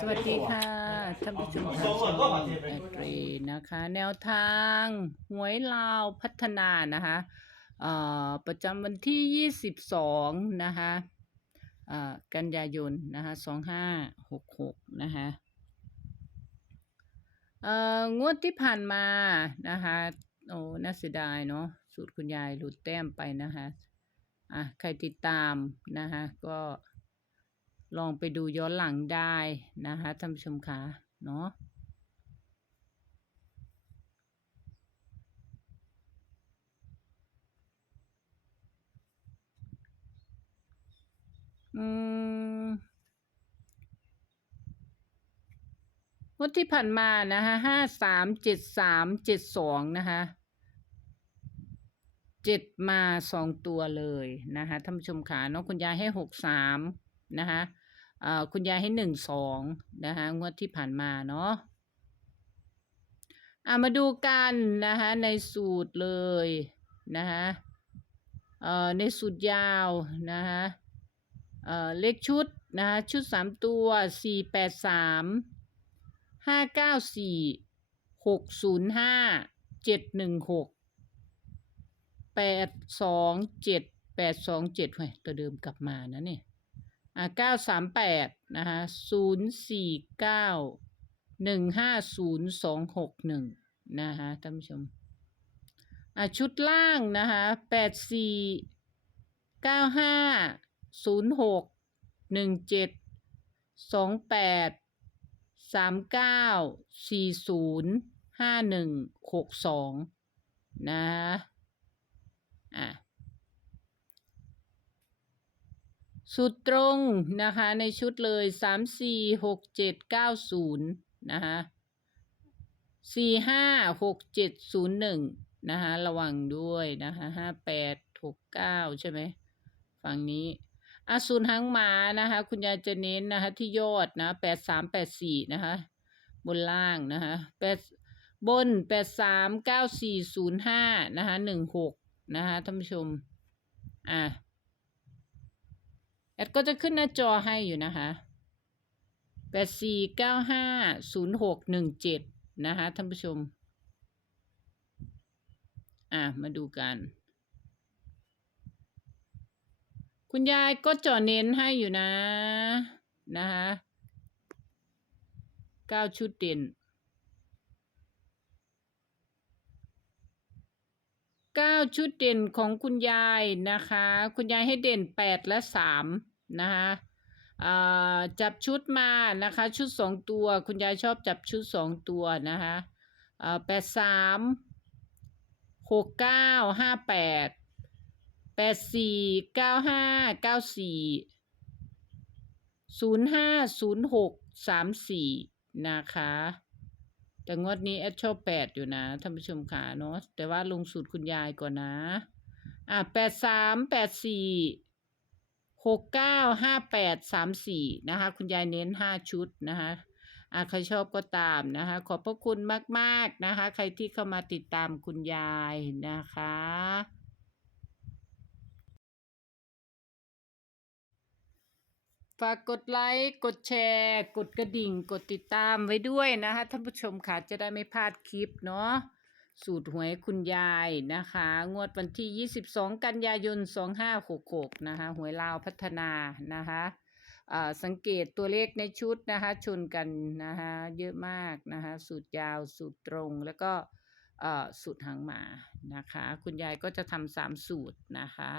สวัสดีค่ะท่านผู้ชมทางช่องแอดรีนะคะ แนวทางหวยลาวพัฒนานะคะเอ่อประจำวันที่ 22 นะคะเอ่อกันยายนนะคะ2566 นะคะเอ่องวดที่ผ่านมานะคะโอ้น่าเสียดายเนาะสูตรคุณยายหลุดแต้มไปนะคะอะใครติดตามนะคะก็ ลองไปดูย้อนหลังได้นะคะท่านผู้ชมคะเนาะอืมงวดที่ผ่านมานะคะห้าสามเจ็ดสามเจ็ดสองนะคะเจ็ดมาสองตัวเลยนะคะท่านผู้ชมขาเนาะคุณยายให้หกสามนะคะ คุณยายให้หนึ่งสองนะคะงวดที่ผ่านมาเนาะอะมาดูกันนะคะในสูตรเลยนะคะเอ่อในสูตรยาวนะคะเอ่อเลขชุดนะคะชุดสามตัวสี่แปดสามห้าเก้าสี่หกศูนย์ห้าเจ็ดหนึ่งหกแปดสองเจ็ดแปดสองเจ็ดเฮ้ยตัวเดิมกลับมานะเนี่ย อ่าเก้าสามแปดนะคะศูนย์สี่เก้าหนึ่งห้าศูนย์สองหกหนึ่งนะคะท่านผู้ชมอ่าชุดล่างนะคะแปดสี่เก้าห้าศูนย์หกหนึ่งเจ็ดสองแปดสามเก้าสี่ศูนย์ห้าหนึ่งหกสองนะอะ สุดตรงนะคะในชุดเลยสามสี่หกเจ็ดเก้าศูนย์นะคะสี่ห้าหกเจ็ดศูนย์หนึ่งนะคะระวังด้วยนะคะห้าแปดหกเก้าใช่ไหมฝั่งนี้อาศูนย์หางหมานะคะคุณยายจะเน้นนะคะที่ยอดนะแปดสามแปดสี่นะคะบนล่างนะคะแปดบนแปดสามเก้าสี่ศูนย์ห้านะคะหนึ่งหกนะคะท่านผู้ชมอะ แอดก็จะขึ้นหน้าจอให้อยู่นะคะแปดสี่เก้าห้าศูนย์หกหนึ่งเจ็ดนะคะท่านผู้ชม อะ มาดูกัน คุณยายก็จ่อเน้นให้อยู่นะ นะคะเก้าชุดเด่น เก้าชุดเด่นของคุณยายนะคะ คุณยายให้เด่นแปดและสามนะคะจับชุดมานะคะ ชุดสองตัว คุณยายชอบจับชุดสองตัวนะคะแปดสามหกเก้าห้าแปดแปดสี่เก้าห้าเก้าสี่ศูนย์ห้าศูนย์หกสามสี่นะคะ แต่งวดนี้แอดชอบแปดอยู่นะท่านผู้ชมค่ะเนาะแต่ว่าลงสูตรคุณยายก่อนนะ อะแปดสามแปดสี่หกเก้าห้าแปดสามสี่นะคะ คุณยายเน้นห้าชุดนะคะอะใครชอบก็ตามนะคะ ขอบพระคุณมาก ๆ นะคะ ใครที่เข้ามาติดตามคุณยายนะคะ ฝากกดไลค์กดแชร์ กดกระดิ่ง กดติดตามไว้ด้วยนะคะท่านผู้ชมค่ะจะได้ไม่พลาดคลิปเนาะสูตรหวยคุณยายนะคะ งวดวันที่ 22 กันยายน 2566 นะคะ หวยลาวพัฒนานะคะสังเกตตัวเลขในชุดนะคะ ชนกันนะคะเยอะมากนะคะ สูตรยาวสูตรตรงแล้วก็สูตรหางหมานะคะ คุณยายก็จะทำสามสูตรนะคะ